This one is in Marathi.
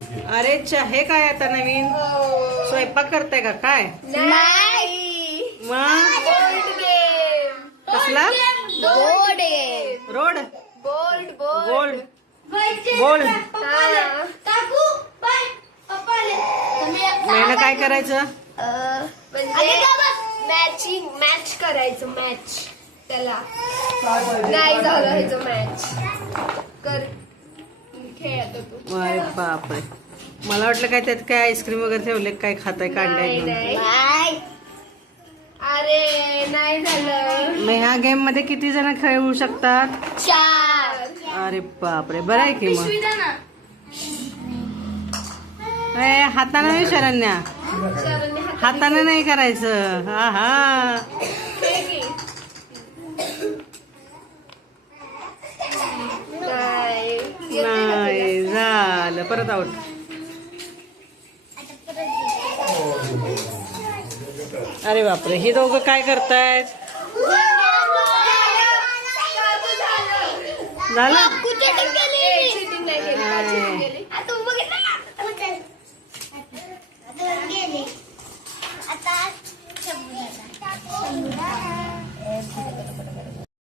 अरे हे काय आता नवीन स्वयंपाक करताय का काय? नाही मग कसला board game road board gold gold महिना काय करायचं? मॅचिंग मॅच करायचं मॅच त्याला नाही झालं ह्याचं मॅच कर खेळ आता तू. अरे बापरे मला वाटलं काय त्यात काय आईस्क्रीम वगैरे ठेवले काय खाताय काढलाय नाही अरे नाही झालं. मग ह्या गेम मध्ये किती जण खेळू शकतात? 4 अरे बापरे बरं आहे की मग. हाताने नाही शरण्या हाताने नाही करायचं. हा हा नाही झालं परत आउट. अरे बापरे ही दोघं काय करतायत? झालं